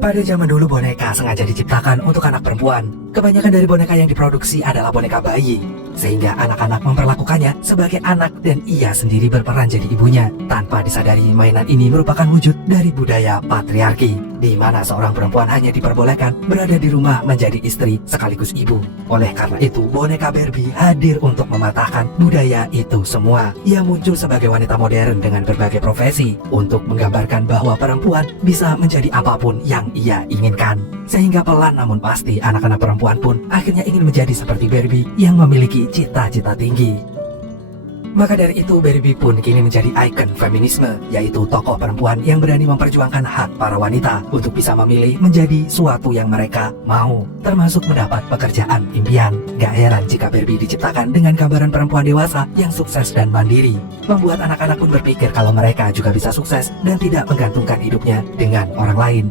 Pada zaman dulu boneka sengaja diciptakan untuk anak perempuan. Kebanyakan dari boneka yang diproduksi adalah boneka bayi, sehingga anak-anak memperlakukannya sebagai anak dan ia sendiri berperan jadi ibunya. Tanpa disadari, mainan ini merupakan wujud dari budaya patriarki, di mana seorang perempuan hanya diperbolehkan berada di rumah menjadi istri sekaligus ibu. Oleh karena itu, boneka Barbie hadir untuk mematahkan budaya itu semua. Ia muncul sebagai wanita modern dengan berbagai profesi untuk menggambarkan bahwa perempuan bisa menjadi apapun yang ia inginkan. Sehingga pelan namun pasti anak-anak perempuan pun akhirnya ingin menjadi seperti Barbie yang memiliki cita-cita tinggi. Maka dari itu Barbie pun kini menjadi ikon feminisme, yaitu tokoh perempuan yang berani memperjuangkan hak para wanita untuk bisa memilih menjadi suatu yang mereka mau, termasuk mendapat pekerjaan impian. Gak heran jika Barbie diciptakan dengan gambaran perempuan dewasa yang sukses dan mandiri, membuat anak-anak pun berpikir kalau mereka juga bisa sukses dan tidak menggantungkan hidupnya dengan orang lain.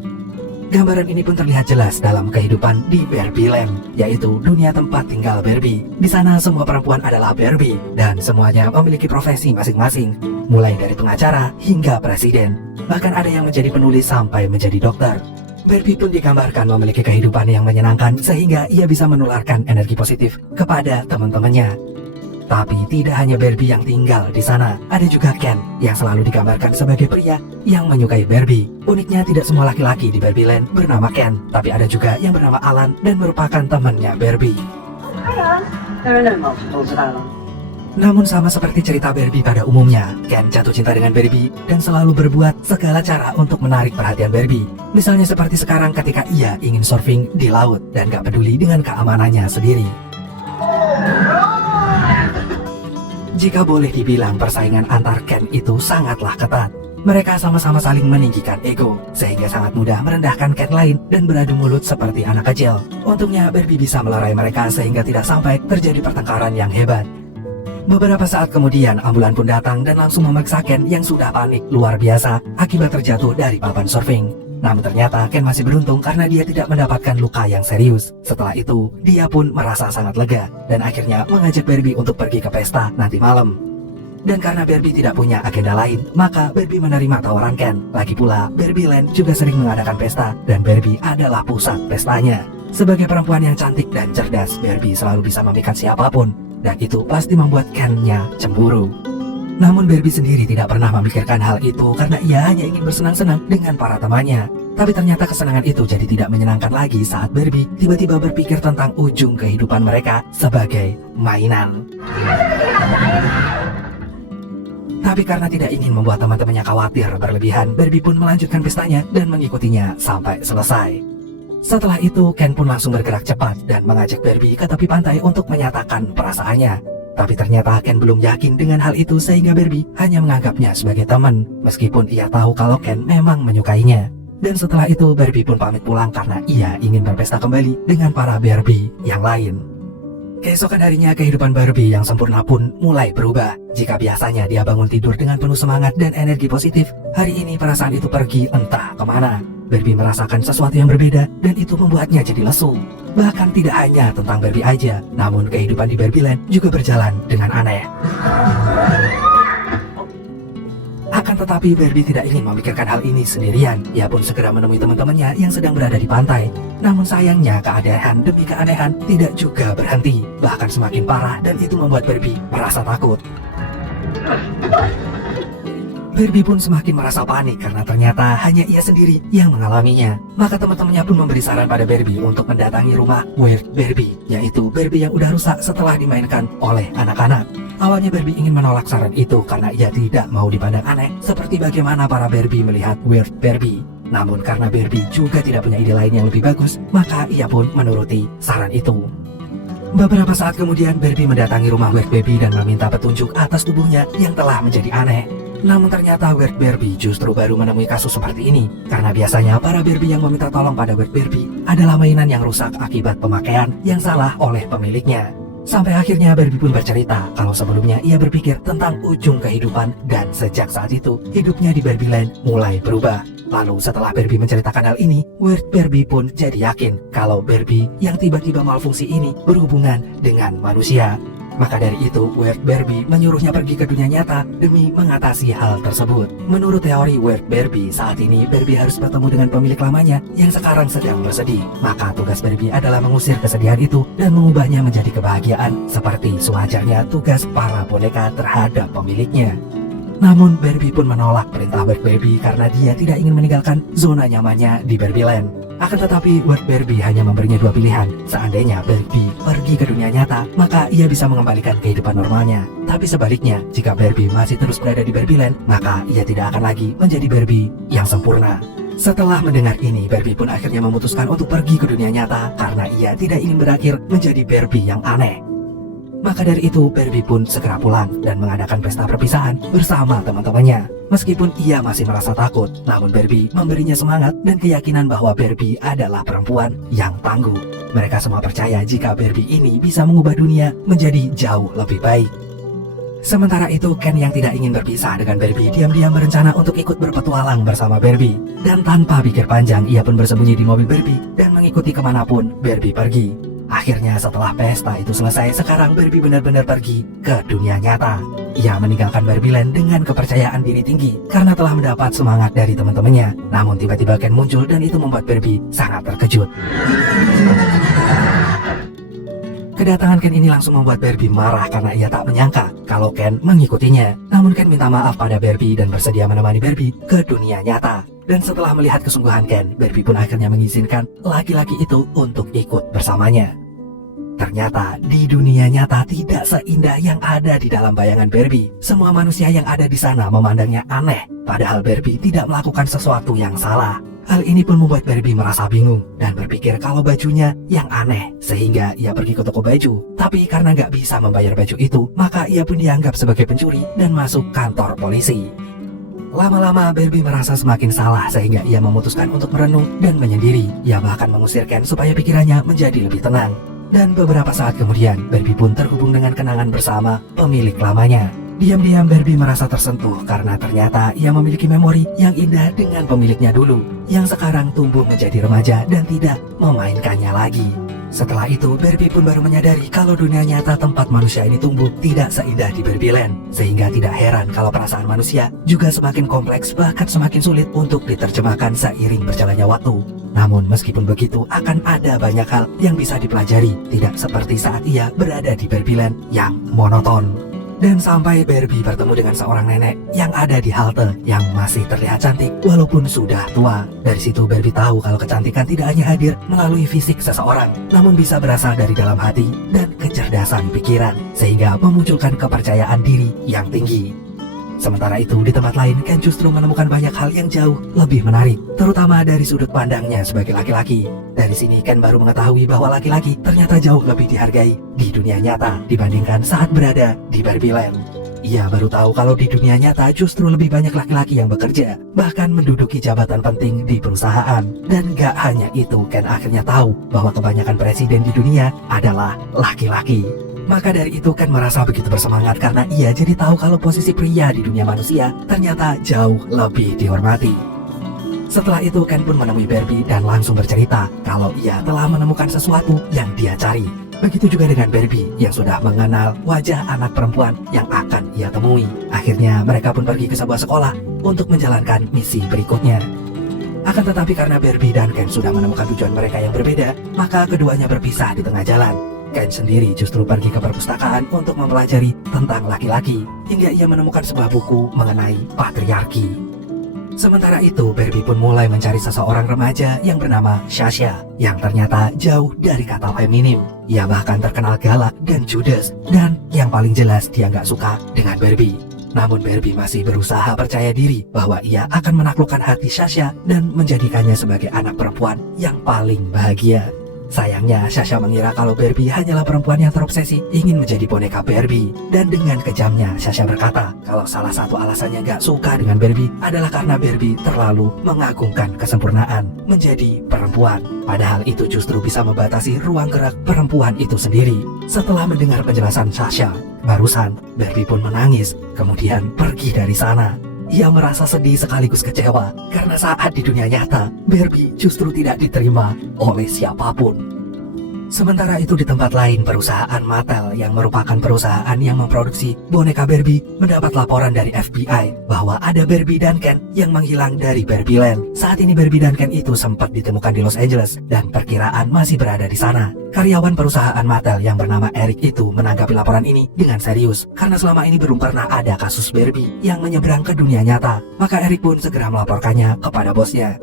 Gambaran ini pun terlihat jelas dalam kehidupan di Barbie Land, yaitu dunia tempat tinggal Barbie. Di sana semua perempuan adalah Barbie dan semuanya memiliki profesi masing-masing, mulai dari pengacara hingga presiden. Bahkan ada yang menjadi penulis sampai menjadi dokter. Barbie pun digambarkan memiliki kehidupan yang menyenangkan sehingga ia bisa menularkan energi positif kepada teman-temannya. Tapi tidak hanya Barbie yang tinggal di sana, ada juga Ken yang selalu digambarkan sebagai pria yang menyukai Barbie. Uniknya tidak semua laki-laki di Barbie Land bernama Ken, tapi ada juga yang bernama Alan dan merupakan temannya Barbie. Namun sama seperti cerita Barbie pada umumnya, Ken jatuh cinta dengan Barbie dan selalu berbuat segala cara untuk menarik perhatian Barbie. Misalnya seperti sekarang ketika ia ingin surfing di laut dan gak peduli dengan keamanannya sendiri. Jika boleh dibilang persaingan antar Ken itu sangatlah ketat. Mereka sama-sama saling meninggikan ego, sehingga sangat mudah merendahkan Ken lain dan beradu mulut seperti anak kecil. Untungnya Barbie bisa melerai mereka sehingga tidak sampai terjadi pertengkaran yang hebat. Beberapa saat kemudian ambulan pun datang dan langsung memeriksa Ken yang sudah panik luar biasa akibat terjatuh dari papan surfing. Namun ternyata Ken masih beruntung karena dia tidak mendapatkan luka yang serius. Setelah itu, dia pun merasa sangat lega dan akhirnya mengajak Barbie untuk pergi ke pesta nanti malam. Dan karena Barbie tidak punya agenda lain, maka Barbie menerima tawaran Ken. Lagi pula, Barbie Land juga sering mengadakan pesta dan Barbie adalah pusat pestanya. Sebagai perempuan yang cantik dan cerdas, Barbie selalu bisa memikat siapapun, dan itu pasti membuat Ken-nya cemburu. Namun Barbie sendiri tidak pernah memikirkan hal itu karena ia hanya ingin bersenang-senang dengan para temannya. Tapi ternyata kesenangan itu jadi tidak menyenangkan lagi saat Barbie tiba-tiba berpikir tentang ujung kehidupan mereka sebagai mainan. Tapi karena tidak ingin membuat teman-temannya khawatir berlebihan, Barbie pun melanjutkan pestanya dan mengikutinya sampai selesai. Setelah itu, Ken pun langsung bergerak cepat dan mengajak Barbie ke tepi pantai untuk menyatakan perasaannya. Tapi ternyata Ken belum yakin dengan hal itu sehingga Barbie hanya menganggapnya sebagai teman, meskipun ia tahu kalau Ken memang menyukainya. Dan setelah itu Barbie pun pamit pulang karena ia ingin berpesta kembali dengan para Barbie yang lain. Keesokan harinya kehidupan Barbie yang sempurna pun mulai berubah. Jika biasanya dia bangun tidur dengan penuh semangat dan energi positif, hari ini perasaan itu pergi entah kemana. Barbie merasakan sesuatu yang berbeda dan itu membuatnya jadi lesu. Bahkan tidak hanya tentang Barbie aja, namun kehidupan di Barbie Land juga berjalan dengan aneh. Akan tetapi Barbie tidak ingin memikirkan hal ini sendirian. Ia pun segera menemui teman-temannya yang sedang berada di pantai. Namun sayangnya keadaan demi keanehan tidak juga berhenti, bahkan semakin parah, dan itu membuat Barbie merasa takut. Barbie pun semakin merasa panik karena ternyata hanya ia sendiri yang mengalaminya. Maka teman-temannya pun memberi saran pada Barbie untuk mendatangi rumah Weird Barbie, yaitu Barbie yang udah rusak setelah dimainkan oleh anak-anak. Awalnya Barbie ingin menolak saran itu karena ia tidak mau dipandang aneh seperti bagaimana para Barbie melihat Weird Barbie. Namun karena Barbie juga tidak punya ide lain yang lebih bagus, maka ia pun menuruti saran itu. Beberapa saat kemudian Barbie mendatangi rumah Weird Barbie dan meminta petunjuk atas tubuhnya yang telah menjadi aneh. Namun ternyata Weird Barbie justru baru menemui kasus seperti ini, karena biasanya para Barbie yang meminta tolong pada Weird Barbie adalah mainan yang rusak akibat pemakaian yang salah oleh pemiliknya. Sampai akhirnya Barbie pun bercerita kalau sebelumnya ia berpikir tentang ujung kehidupan dan sejak saat itu hidupnya di Barbie Land mulai berubah. Lalu setelah Barbie menceritakan hal ini, Weird Barbie pun jadi yakin kalau Barbie yang tiba-tiba malfungsi ini berhubungan dengan manusia. Maka dari itu, Weird Barbie menyuruhnya pergi ke dunia nyata demi mengatasi hal tersebut. Menurut teori Weird Barbie, saat ini Barbie harus bertemu dengan pemilik lamanya yang sekarang sedang bersedih. Maka tugas Barbie adalah mengusir kesedihan itu dan mengubahnya menjadi kebahagiaan, seperti sewajarnya tugas para boneka terhadap pemiliknya. Namun Barbie pun menolak perintah Weird Barbie karena dia tidak ingin meninggalkan zona nyamannya di Barbie Land. Akan tetapi Weird Barbie hanya memberinya dua pilihan. Seandainya Barbie pergi ke dunia nyata, maka ia bisa mengembalikan kehidupan normalnya. Tapi sebaliknya, jika Barbie masih terus berada di Barbie Land, maka ia tidak akan lagi menjadi Barbie yang sempurna. Setelah mendengar ini, Barbie pun akhirnya memutuskan untuk pergi ke dunia nyata karena ia tidak ingin berakhir menjadi Barbie yang aneh. Maka dari itu, Barbie pun segera pulang dan mengadakan pesta perpisahan bersama teman-temannya. Meskipun ia masih merasa takut, namun Barbie memberinya semangat dan keyakinan bahwa Barbie adalah perempuan yang tangguh. Mereka semua percaya jika Barbie ini bisa mengubah dunia menjadi jauh lebih baik. Sementara itu, Ken yang tidak ingin berpisah dengan Barbie diam-diam berencana untuk ikut berpetualang bersama Barbie. Dan tanpa pikir panjang, ia pun bersembunyi di mobil Barbie dan mengikuti kemanapun Barbie pergi. Akhirnya setelah pesta itu selesai, sekarang Barbie benar-benar pergi ke dunia nyata. Ia meninggalkan Barbie Land dengan kepercayaan diri tinggi karena telah mendapat semangat dari teman-temannya. Namun tiba-tiba Ken muncul dan itu membuat Barbie sangat terkejut. Kedatangan Ken ini langsung membuat Barbie marah karena ia tak menyangka kalau Ken mengikutinya. Namun Ken minta maaf pada Barbie dan bersedia menemani Barbie ke dunia nyata. Dan setelah melihat kesungguhan Ken, Barbie pun akhirnya mengizinkan laki-laki itu untuk ikut bersamanya. Ternyata di dunia nyata tidak seindah yang ada di dalam bayangan Barbie. Semua manusia yang ada di sana memandangnya aneh, padahal Barbie tidak melakukan sesuatu yang salah. Hal ini pun membuat Barbie merasa bingung dan berpikir kalau bajunya yang aneh, sehingga ia pergi ke toko baju. Tapi karena nggak bisa membayar baju itu, maka ia pun dianggap sebagai pencuri dan masuk kantor polisi. Lama-lama Barbie merasa semakin salah sehingga ia memutuskan untuk merenung dan menyendiri. Ia bahkan mengusir Ken supaya pikirannya menjadi lebih tenang. Dan beberapa saat kemudian, Barbie pun terhubung dengan kenangan bersama pemilik lamanya. Diam-diam Barbie merasa tersentuh karena ternyata ia memiliki memori yang indah dengan pemiliknya dulu, yang sekarang tumbuh menjadi remaja dan tidak memainkannya lagi. Setelah itu, Barbie pun baru menyadari kalau dunia nyata tempat manusia ini tumbuh tidak seindah di Barbie Land. Sehingga tidak heran kalau perasaan manusia juga semakin kompleks bahkan semakin sulit untuk diterjemahkan seiring berjalannya waktu. Namun meskipun begitu, akan ada banyak hal yang bisa dipelajari, tidak seperti saat ia berada di Barbie Land yang monoton. Dan sampai Barbie bertemu dengan seorang nenek yang ada di halte yang masih terlihat cantik walaupun sudah tua. Dari situ Barbie tahu kalau kecantikan tidak hanya hadir melalui fisik seseorang, namun bisa berasal dari dalam hati dan kecerdasan pikiran, sehingga memunculkan kepercayaan diri yang tinggi. Sementara itu, di tempat lain, Ken justru menemukan banyak hal yang jauh lebih menarik, terutama dari sudut pandangnya sebagai laki-laki. Dari sini, Ken baru mengetahui bahwa laki-laki ternyata jauh lebih dihargai di dunia nyata dibandingkan saat berada di Barbie Land. Ia baru tahu kalau di dunia nyata justru lebih banyak laki-laki yang bekerja, bahkan menduduki jabatan penting di perusahaan. Dan gak hanya itu, Ken akhirnya tahu bahwa kebanyakan presiden di dunia adalah laki-laki. Maka dari itu Ken merasa begitu bersemangat karena ia jadi tahu kalau posisi pria di dunia manusia ternyata jauh lebih dihormati. Setelah itu Ken pun menemui Barbie dan langsung bercerita kalau ia telah menemukan sesuatu yang dia cari. Begitu juga dengan Barbie yang sudah mengenal wajah anak perempuan yang akan ia temui. Akhirnya mereka pun pergi ke sebuah sekolah untuk menjalankan misi berikutnya. Akan tetapi karena Barbie dan Ken sudah menemukan tujuan mereka yang berbeda, maka keduanya berpisah di tengah jalan. Ken sendiri justru pergi ke perpustakaan untuk mempelajari tentang laki-laki, hingga ia menemukan sebuah buku mengenai patriarki. Sementara itu, Barbie pun mulai mencari seseorang remaja yang bernama Sasha, yang ternyata jauh dari kata feminim. Ia bahkan terkenal galak dan judes, dan yang paling jelas dia nggak suka dengan Barbie. Namun Barbie masih berusaha percaya diri bahwa ia akan menaklukkan hati Sasha dan menjadikannya sebagai anak perempuan yang paling bahagia. Sayangnya, Sasha mengira kalau Barbie hanyalah perempuan yang terobsesi ingin menjadi boneka Barbie. Dan dengan kejamnya, Sasha berkata kalau salah satu alasannya gak suka dengan Barbie adalah karena Barbie terlalu mengagungkan kesempurnaan menjadi perempuan. Padahal itu justru bisa membatasi ruang gerak perempuan itu sendiri. Setelah mendengar penjelasan Sasha, barusan Barbie pun menangis, kemudian pergi dari sana. Ia merasa sedih sekaligus kecewa karena saat di dunia nyata, Barbie justru tidak diterima oleh siapapun. Sementara itu di tempat lain, perusahaan Mattel yang merupakan perusahaan yang memproduksi boneka Barbie mendapat laporan dari FBI bahwa ada Barbie dan Ken yang menghilang dari Barbieland. Saat ini Barbie dan Ken itu sempat ditemukan di Los Angeles dan perkiraan masih berada di sana. Karyawan perusahaan Mattel yang bernama Eric itu menanggapi laporan ini dengan serius karena selama ini belum pernah ada kasus Barbie yang menyeberang ke dunia nyata. Maka Eric pun segera melaporkannya kepada bosnya.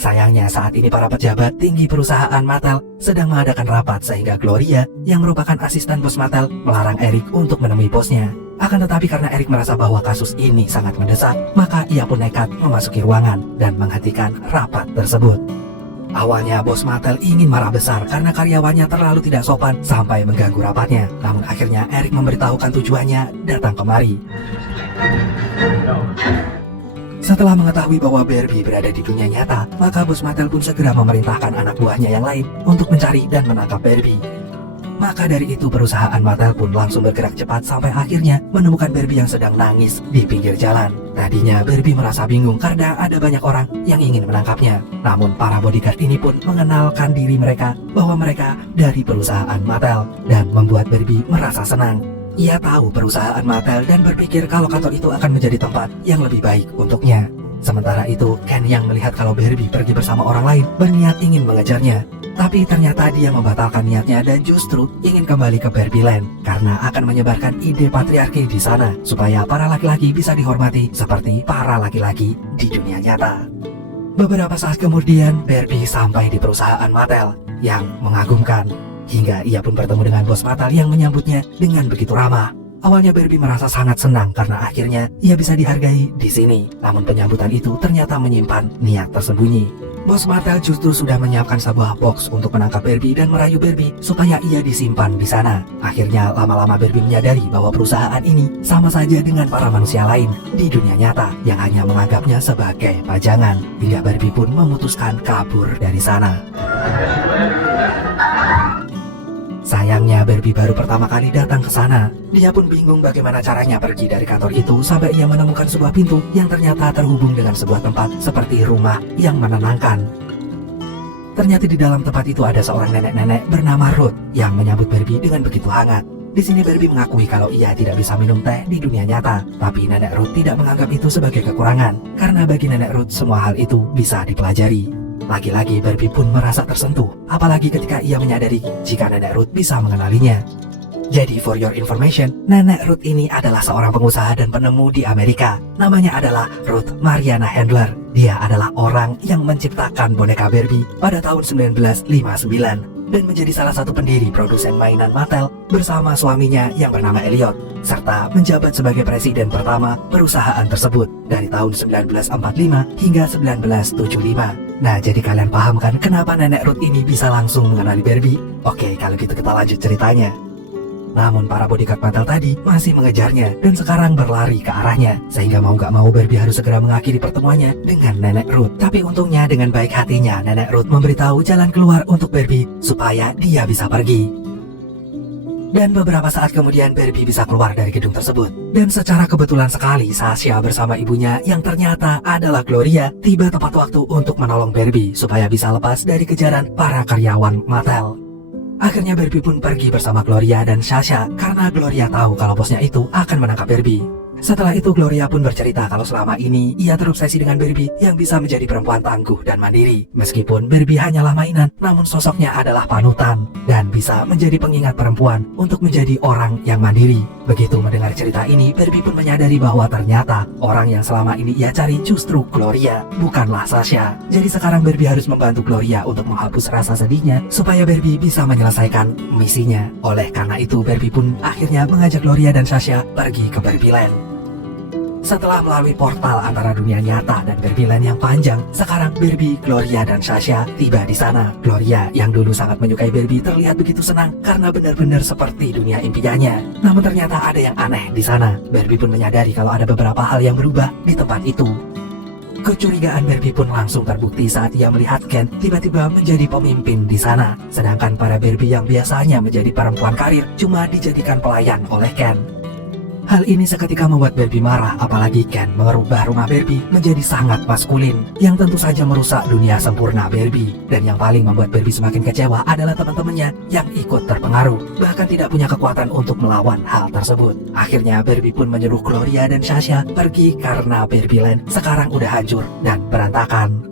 Sayangnya saat ini para pejabat tinggi perusahaan Mattel sedang mengadakan rapat sehingga Gloria yang merupakan asisten bos Mattel melarang Eric untuk menemui bosnya. Akan tetapi karena Eric merasa bahwa kasus ini sangat mendesak, maka ia pun nekat memasuki ruangan dan menghentikan rapat tersebut. Awalnya bos Mattel ingin marah besar karena karyawannya terlalu tidak sopan sampai mengganggu rapatnya. Namun akhirnya Eric memberitahukan tujuannya datang kemari. Setelah mengetahui bahwa Barbie berada di dunia nyata, maka bos Mattel pun segera memerintahkan anak buahnya yang lain untuk mencari dan menangkap Barbie. Maka dari itu perusahaan Mattel pun langsung bergerak cepat sampai akhirnya menemukan Barbie yang sedang nangis di pinggir jalan. Tadinya Barbie merasa bingung karena ada banyak orang yang ingin menangkapnya. Namun para bodyguard ini pun mengenalkan diri mereka bahwa mereka dari perusahaan Mattel dan membuat Barbie merasa senang. Ia tahu perusahaan Mattel dan berpikir kalau kantor itu akan menjadi tempat yang lebih baik untuknya. Sementara itu, Ken yang melihat kalau Barbie pergi bersama orang lain berniat ingin mengejarnya. Tapi ternyata dia membatalkan niatnya dan justru ingin kembali ke Barbieland karena akan menyebarkan ide patriarki di sana supaya para laki-laki bisa dihormati seperti para laki-laki di dunia nyata. Beberapa saat kemudian, Barbie sampai di perusahaan Mattel yang mengagumkan. Hingga ia pun bertemu dengan bos Mattel yang menyambutnya dengan begitu ramah. Awalnya Barbie merasa sangat senang karena akhirnya ia bisa dihargai di sini. Namun penyambutan itu ternyata menyimpan niat tersembunyi. Bos Mattel justru sudah menyiapkan sebuah box untuk menangkap Barbie dan merayu Barbie supaya ia disimpan di sana. Akhirnya lama-lama Barbie menyadari bahwa perusahaan ini sama saja dengan para manusia lain di dunia nyata yang hanya menganggapnya sebagai pajangan. Hingga Barbie pun memutuskan kabur dari sana. Sayangnya Barbie baru pertama kali datang ke sana. Dia pun bingung bagaimana caranya pergi dari kantor itu sampai ia menemukan sebuah pintu yang ternyata terhubung dengan sebuah tempat seperti rumah yang menenangkan. Ternyata di dalam tempat itu ada seorang nenek-nenek bernama Ruth yang menyambut Barbie dengan begitu hangat. Di sini Barbie mengakui kalau ia tidak bisa minum teh di dunia nyata, tapi nenek Ruth tidak menganggap itu sebagai kekurangan karena bagi nenek Ruth semua hal itu bisa dipelajari. Lagi-lagi Barbie pun merasa tersentuh, apalagi ketika ia menyadari jika Nenek Ruth bisa mengenalinya. Jadi for your information, Nenek Ruth ini adalah seorang pengusaha dan penemu di Amerika. Namanya adalah Ruth Mariana Handler. Dia adalah orang yang menciptakan boneka Barbie pada tahun 1959 dan menjadi salah satu pendiri produsen mainan Mattel bersama suaminya yang bernama Elliot, serta menjabat sebagai presiden pertama perusahaan tersebut dari tahun 1945 hingga 1975. Nah, jadi kalian paham kan kenapa Nenek Ruth ini bisa langsung mengenali Barbie? Oke, kalau gitu kita lanjut ceritanya. Namun para bodyguard Mattel tadi masih mengejarnya dan sekarang berlari ke arahnya. Sehingga mau gak mau Barbie harus segera mengakhiri pertemuannya dengan Nenek Ruth. Tapi untungnya dengan baik hatinya Nenek Ruth memberitahu jalan keluar untuk Barbie supaya dia bisa pergi. Dan beberapa saat kemudian Barbie bisa keluar dari gedung tersebut. Dan secara kebetulan sekali Sasha bersama ibunya yang ternyata adalah Gloria tiba tepat waktu untuk menolong Barbie supaya bisa lepas dari kejaran para karyawan Mattel. Akhirnya Barbie pun pergi bersama Gloria dan Sasha karena Gloria tahu kalau bosnya itu akan menangkap Barbie. Setelah itu Gloria pun bercerita kalau selama ini ia terobsesi dengan Barbie yang bisa menjadi perempuan tangguh dan mandiri. Meskipun Barbie hanyalah mainan, namun sosoknya adalah panutan dan bisa menjadi pengingat perempuan untuk menjadi orang yang mandiri. Begitu mendengar cerita ini, Barbie pun menyadari bahwa ternyata orang yang selama ini ia cari justru Gloria, bukanlah Sasha. Jadi sekarang Barbie harus membantu Gloria untuk menghapus rasa sedihnya supaya Barbie bisa menyelesaikan misinya. Oleh karena itu Barbie pun akhirnya mengajak Gloria dan Sasha pergi ke Barbieland. Setelah melalui portal antara dunia nyata dan Barbieland yang panjang, sekarang Barbie, Gloria, dan Sasha tiba di sana. Gloria yang dulu sangat menyukai Barbie terlihat begitu senang karena benar-benar seperti dunia impiannya. Namun ternyata ada yang aneh di sana. Barbie pun menyadari kalau ada beberapa hal yang berubah di tempat itu. Kecurigaan Barbie pun langsung terbukti saat ia melihat Ken tiba-tiba menjadi pemimpin di sana. Sedangkan para Barbie yang biasanya menjadi perempuan karir cuma dijadikan pelayan oleh Ken. Hal ini seketika membuat Barbie marah, apalagi Ken merubah rumah Barbie menjadi sangat maskulin, yang tentu saja merusak dunia sempurna Barbie. Dan yang paling membuat Barbie semakin kecewa adalah teman-temannya yang ikut terpengaruh, bahkan tidak punya kekuatan untuk melawan hal tersebut. Akhirnya Barbie pun menyuruh Gloria dan Sasha pergi karena Barbie Land sekarang udah hancur dan berantakan.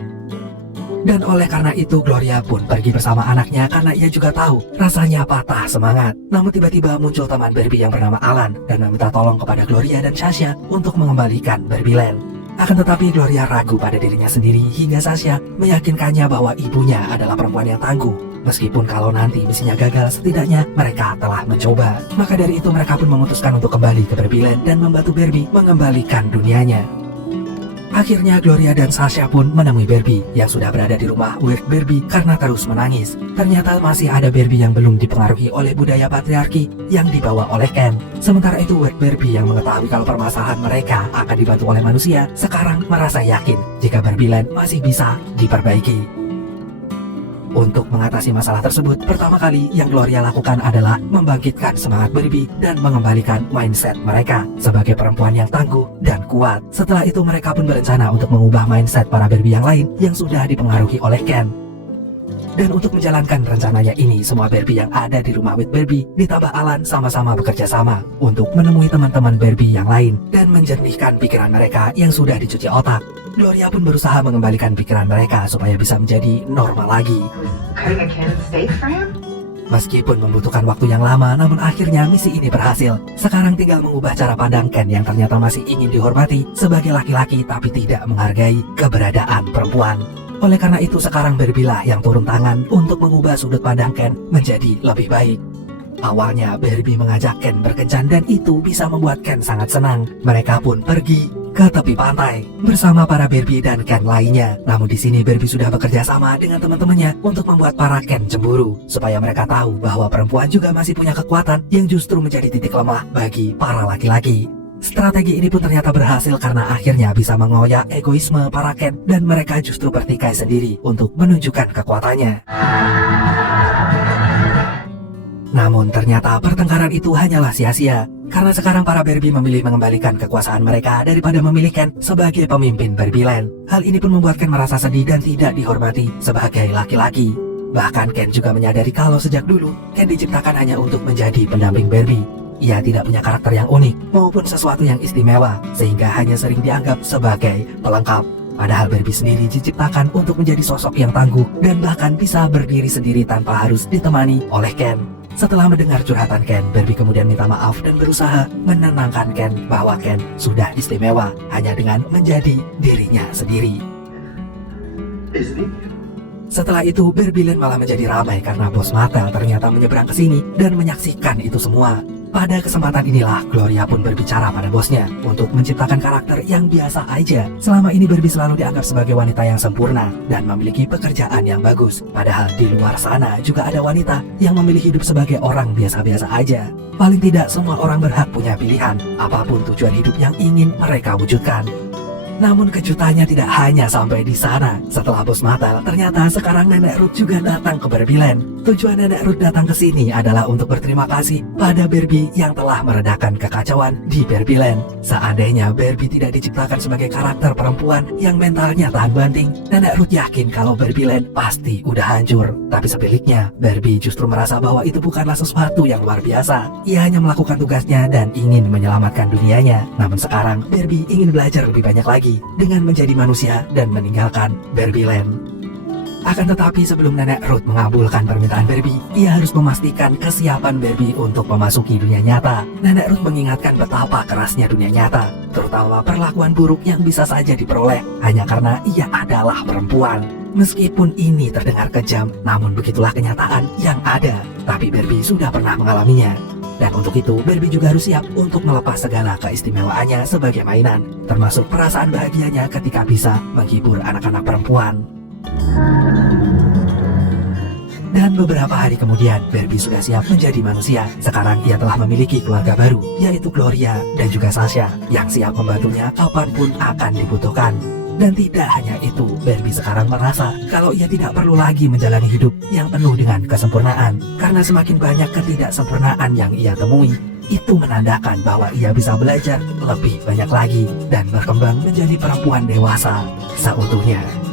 Dan oleh karena itu Gloria pun pergi bersama anaknya karena ia juga tahu rasanya patah semangat. Namun tiba-tiba muncul teman Barbie yang bernama Alan dan meminta tolong kepada Gloria dan Sasha untuk mengembalikan Barbie Land. Akan tetapi Gloria ragu pada dirinya sendiri hingga Sasha meyakinkannya bahwa ibunya adalah perempuan yang tangguh. Meskipun kalau nanti misinya gagal, setidaknya mereka telah mencoba. Maka dari itu mereka pun memutuskan untuk kembali ke Barbie Land dan membantu Barbie mengembalikan dunianya. Akhirnya Gloria dan Sasha pun menemui Barbie yang sudah berada di rumah Weird Barbie karena terus menangis. Ternyata masih ada Barbie yang belum dipengaruhi oleh budaya patriarki yang dibawa oleh Ken. Sementara itu Weird Barbie yang mengetahui kalau permasalahan mereka akan dibantu oleh manusia, sekarang merasa yakin jika Barbie Land masih bisa diperbaiki. Untuk mengatasi masalah tersebut, pertama kali yang Gloria lakukan adalah membangkitkan semangat Barbie dan mengembalikan mindset mereka sebagai perempuan yang tangguh dan kuat. Setelah itu mereka pun berencana untuk mengubah mindset para Barbie yang lain yang sudah dipengaruhi oleh Ken. Dan untuk menjalankan rencananya ini, semua Barbie yang ada di rumah Weird Barbie ditambah Alan sama-sama bekerja sama untuk menemui teman-teman Barbie yang lain dan menjernihkan pikiran mereka yang sudah dicuci otak. Gloria pun berusaha mengembalikan pikiran mereka supaya bisa menjadi normal lagi. Meskipun membutuhkan waktu yang lama, namun akhirnya misi ini berhasil. Sekarang tinggal mengubah cara pandang Ken yang ternyata masih ingin dihormati sebagai laki-laki tapi tidak menghargai keberadaan perempuan. Oleh karena itu sekarang Barbie lah yang turun tangan untuk mengubah sudut pandang Ken menjadi lebih baik. Awalnya Barbie mengajak Ken berkencan dan itu bisa membuat Ken sangat senang. Mereka pun pergi ke tepi pantai bersama para Barbie dan Ken lainnya. Namun di sini Barbie sudah bekerja sama dengan teman-temannya untuk membuat para Ken cemburu supaya mereka tahu bahwa perempuan juga masih punya kekuatan yang justru menjadi titik lemah bagi para laki-laki. Strategi ini pun ternyata berhasil karena akhirnya bisa mengoyak egoisme para Ken dan mereka justru bertikai sendiri untuk menunjukkan kekuatannya. Namun ternyata pertengkaran itu hanyalah sia-sia karena sekarang para Barbie memilih mengembalikan kekuasaan mereka daripada memilih Ken sebagai pemimpin Barbie Land. Hal ini pun membuat Ken merasa sedih dan tidak dihormati sebagai laki-laki. Bahkan Ken juga menyadari kalau sejak dulu Ken diciptakan hanya untuk menjadi pendamping Barbie. Ia tidak punya karakter yang unik maupun sesuatu yang istimewa sehingga hanya sering dianggap sebagai pelengkap. Padahal Barbie sendiri diciptakan untuk menjadi sosok yang tangguh dan bahkan bisa berdiri sendiri tanpa harus ditemani oleh Ken. Setelah mendengar curhatan Ken, Barbie kemudian minta maaf dan berusaha menenangkan Ken bahwa Ken sudah istimewa hanya dengan menjadi dirinya sendiri. Setelah itu Barbie Land malah menjadi ramai karena bos Mattel ternyata menyeberang ke sini dan menyaksikan itu semua. Pada kesempatan inilah Gloria pun berbicara pada bosnya untuk menciptakan karakter yang biasa aja. Selama ini Barbie selalu dianggap sebagai wanita yang sempurna dan memiliki pekerjaan yang bagus. Padahal di luar sana juga ada wanita yang memilih hidup sebagai orang biasa-biasa aja. Paling tidak semua orang berhak punya pilihan apapun tujuan hidup yang ingin mereka wujudkan. Namun kejutannya tidak hanya sampai di sana. Setelah bos Mattel, ternyata sekarang Nenek Ruth juga datang ke Barbie Land. Tujuan Nenek Ruth datang ke sini adalah untuk berterima kasih pada Barbie yang telah meredakan kekacauan di Barbie Land. Seandainya Barbie tidak diciptakan sebagai karakter perempuan yang mentalnya tahan banting, Nenek Ruth yakin kalau Barbie Land pasti udah hancur. Tapi sebaliknya, Barbie justru merasa bahwa itu bukanlah sesuatu yang luar biasa. Ia hanya melakukan tugasnya dan ingin menyelamatkan dunianya. Namun sekarang, Barbie ingin belajar lebih banyak lagi dengan menjadi manusia dan meninggalkan Barbie Land. Akan tetapi sebelum Nenek Ruth mengabulkan permintaan Barbie, ia harus memastikan kesiapan Barbie untuk memasuki dunia nyata. Nenek Ruth mengingatkan betapa kerasnya dunia nyata, terutama perlakuan buruk yang bisa saja diperoleh hanya karena ia adalah perempuan. Meskipun ini terdengar kejam, namun begitulah kenyataan yang ada. Tapi Barbie sudah pernah mengalaminya. Dan untuk itu, Barbie juga harus siap untuk melepas segala keistimewaannya sebagai mainan, termasuk perasaan bahagianya ketika bisa menghibur anak-anak perempuan. Dan beberapa hari kemudian, Barbie sudah siap menjadi manusia. Sekarang ia telah memiliki keluarga baru, yaitu Gloria dan juga Sasha, yang siap membantunya kapanpun akan dibutuhkan. Dan tidak hanya itu, Barbie sekarang merasa kalau ia tidak perlu lagi menjalani hidup yang penuh dengan kesempurnaan. Karena semakin banyak ketidaksempurnaan yang ia temui, itu menandakan bahwa ia bisa belajar lebih banyak lagi dan berkembang menjadi perempuan dewasa seutuhnya.